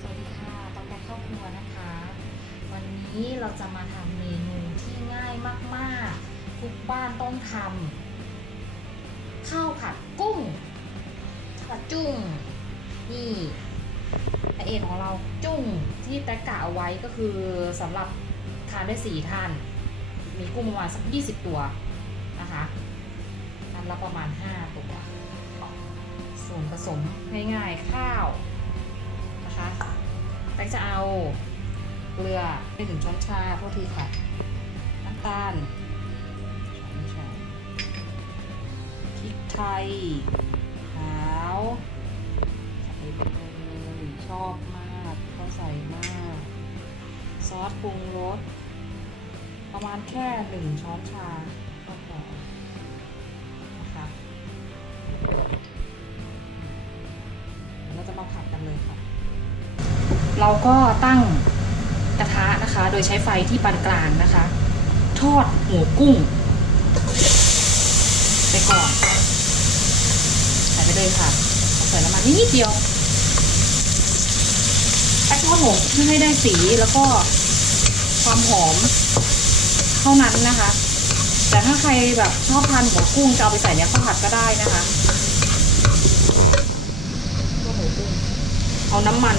สวัสดีค่ะตอกแกครอบครัวนะคะ วันนี้เราจะมาทำเมนูที่ง่ายมากๆ ทุกบ้านต้องทำข้าวผัดกุ้งผัดจุ้งนี่แต่เอกของเราจุ้งที่แตะกะเอาไว้ก็คือสำหรับทานได้สี่ท่าน มีกุ้งประมาณสัก20ตัวนะคะทำละประมาณ5ตัว ผสมง่ายๆข้าวนะคะแป้งจะเอาเกลือไปถึงช้อนชาโทษทีค่ะ น้ำตาลช้อนชาพริกไทยขาวใส่ไปเลยชอบมากเขาใส่มาก ซอสปรุงรสประมาณแค่หนึ่งช้อนชา เราก็ตั้งกระทะนะคะ โดยใช้ไฟที่ปานกลางนะคะ ทอดหัวกุ้ง ไปก่อนใส่ไปเลยค่ะใส่น้ำมันนิดเดียวแป้งทอดหัวเพื่อให้ได้สีแล้วก็ความหอมเท่านั้นนะคะ แต่ถ้าใครแบบชอบทานหัวกุ้งจะเอาไปใส่ในข้าวผัดก็ได้นะคะหัวกุ้งเอาน้ำมัน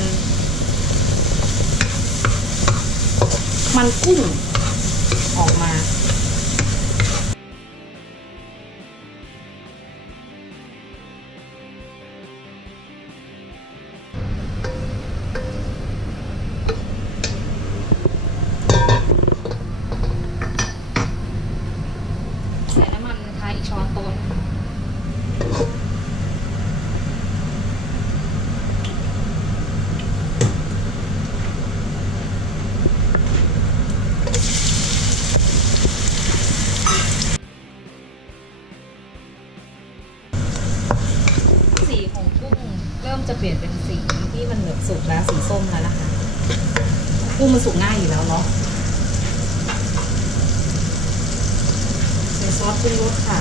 มันกุ้งออกมา ของกุ้งเริ่มจะเปลี่ยนเป็นสีที่มันเหลือบสุกแล้วสีส้มแล้วนะคะ กุ้งมันสุกง่ายอยู่แล้วเนาะใส่ซอสปรุงรสค่ะ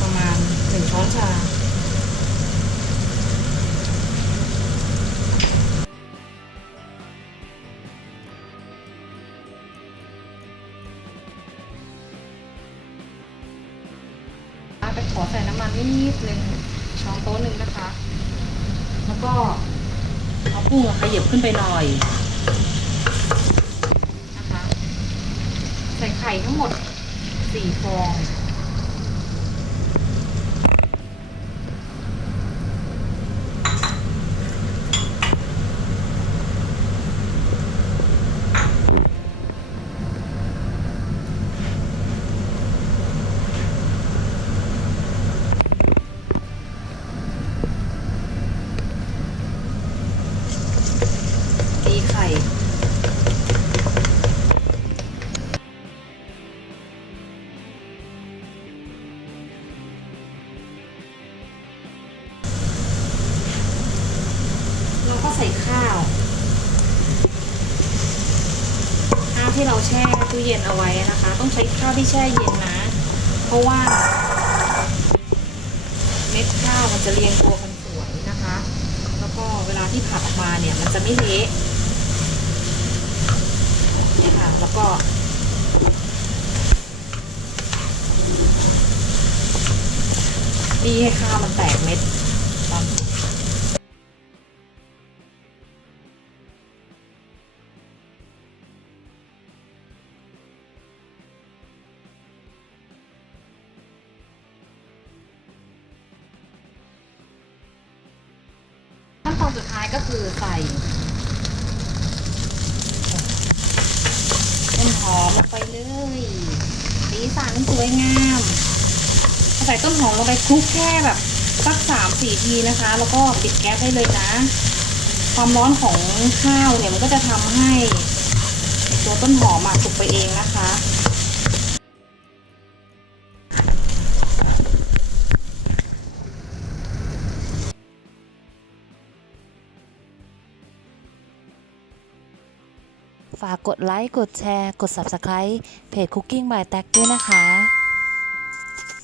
ประมาณหนึ่งช้อนชา ขอใส่น้ำมันนิดนึงช้อนโต๊ะหนึ่งนะคะ แล้วก็เอากุ้งขยับขึ้นไปหน่อยนะคะ ใส่ไข่ทั้งหมดสี่ฟอง ใส่ข้าว ข้าวที่เราแช่ตู้เย็นเอาไว้นะคะ ต้องใช้ข้าวที่แช่เย็นนะ เพราะว่า เม็ดข้าวมันจะเรียงตัวกันสวยนะคะ แล้วก็เวลาที่ผัดออกมาเนี่ยมันจะไม่เละเนี่ยค่ะ แล้วก็ดีให้ข้าวมันแตกเม็ด อนสุดท้ายก็คือใส่ต้นหอมลงไปเลยสีสันสวยงามใส่ต้นหอมลงไปคลุกแค่แบบสักสามสี่ทีนะคะ แล้วก็ปิดแก๊สได้เลยนะ ความร้อนของข้าวเนี่ยมันก็จะทำให้ตัวต้นหอมอะสุกไปเองนะคะ ฝากกดไลค์ กดแชร์ กด Subscribe เพจ Cooking by t a g ด้วยนะคะ